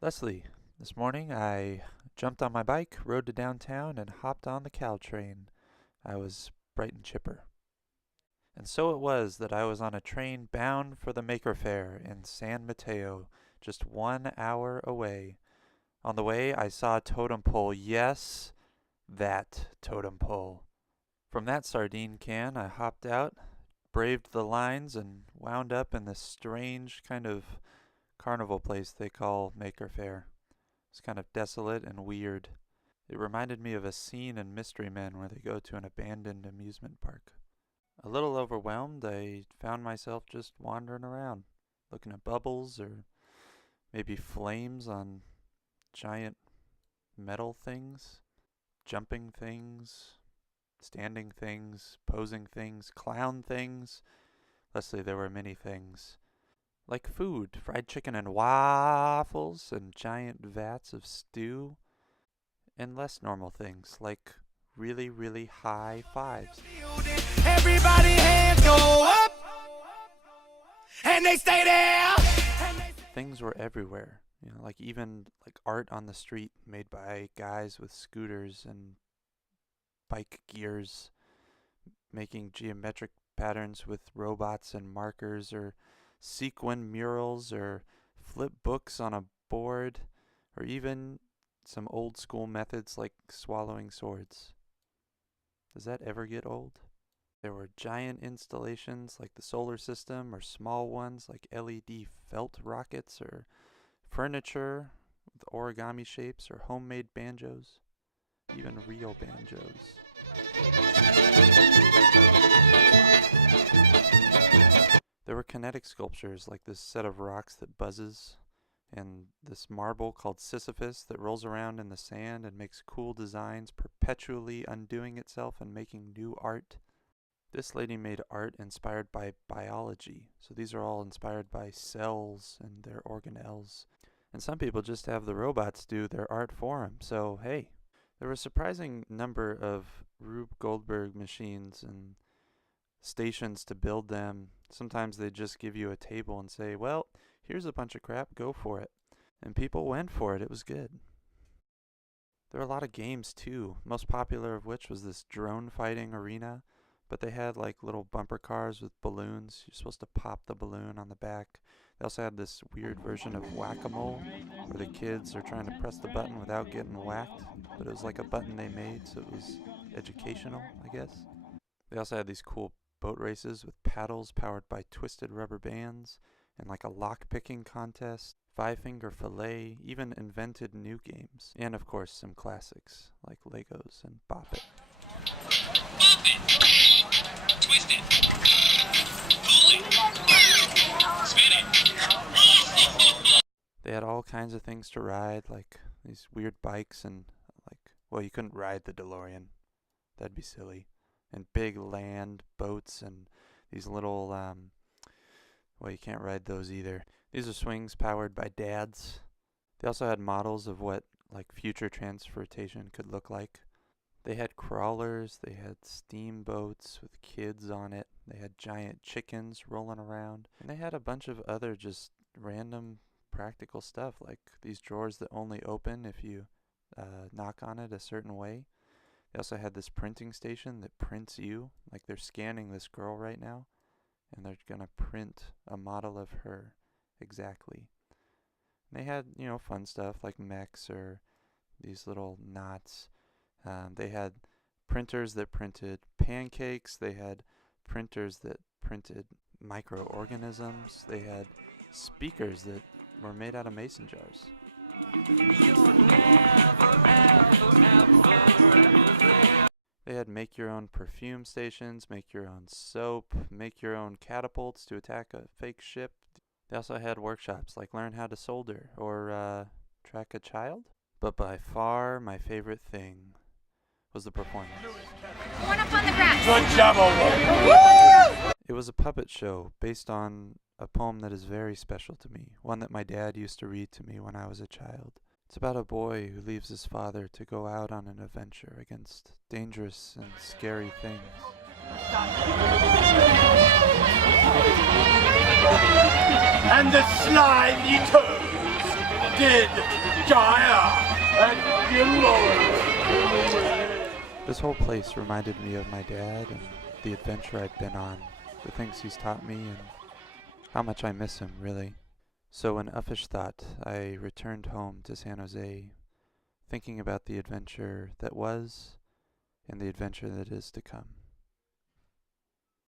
Leslie, this morning I jumped on my bike, rode to downtown, and hopped on the Caltrain. I was bright and chipper. And so it was that I was on a train bound for the Maker Faire in San Mateo, just 1 hour away. On the way, I saw a totem pole. Yes, that totem pole. From that sardine can, I hopped out, braved the lines, and wound up in this strange kind of carnival place they call Maker Faire. It's kind of desolate and weird. It reminded me of a scene in Mystery Men where they go to an abandoned amusement park. A little overwhelmed, I found myself just wandering around, looking at bubbles or maybe flames on giant metal things, jumping things, standing things, posing things, clown things. Leslie, there were many things. Like food, fried chicken and waffles, and giant vats of stew, and less normal things, like really, really high fives. Everybody hands go up, and they stay there. Things were everywhere, like even like art on the street made by guys with scooters and bike gears, making geometric patterns with robots and markers, or sequin murals, or flip books on a board, or even some old school methods like swallowing swords. Does that ever get old? There were giant installations like the solar system, or small ones like LED felt rockets, or furniture with origami shapes, or homemade banjos, even real banjos. There were kinetic sculptures like this set of rocks that buzzes, and this marble called Sisyphus that rolls around in the sand and makes cool designs, perpetually undoing itself and making new art. This lady made art inspired by biology, so these are all inspired by cells and their organelles. And some people just have the robots do their art for them, so hey. There were a surprising number of Rube Goldberg machines and stations to build them. Sometimes they just give you a table and say, well, here's a bunch of crap, go for it. And people went for it. It was good. There were a lot of games too, most popular of which was this drone fighting arena, but they had like little bumper cars with balloons. You're supposed to pop the balloon on the back. They also had this weird version of whack-a-mole where the kids are trying to press the button without getting whacked, but it was like a button they made, so it was educational, I guess. They also had these cool boat races with paddles powered by twisted rubber bands, and like a lock-picking contest, five-finger fillet, even invented new games, and of course some classics like Legos and Bop It. Bop it, twist it, pull it, spin it. They had all kinds of things to ride, like these weird bikes, and well, you couldn't ride the DeLorean. That'd be silly. And big land boats, and these little, well, you can't ride those either. These are swings powered by dads. They also had models of what like future transportation could look like. They had crawlers, they had steamboats with kids on it, they had giant chickens rolling around, and they had a bunch of other just random practical stuff, like these drawers that only open if you knock on it a certain way. They also had this printing station that prints you, like they're scanning this girl right now, and they're gonna print a model of her exactly. And they had, fun stuff like mechs or these little knots. They had printers that printed pancakes. They had printers that printed microorganisms. They had speakers that were made out of mason jars. They had make your own perfume stations, make your own soap, make your own catapults to attack a fake ship. They also had workshops like learn how to solder or track a child. But by far my favorite thing was the performance. One up on the grass. Good job, Olga. It was a puppet show based on a poem that is very special to me, one that my dad used to read to me when I was a child. It's about a boy who leaves his father to go out on an adventure against dangerous and scary things. And the slimy toads did die and get lower. This whole place reminded me of my dad and the adventure I'd been on, the things he's taught me, and how much I miss him, really. So in uffish thought, I returned home to San Jose, thinking about the adventure that was and the adventure that is to come.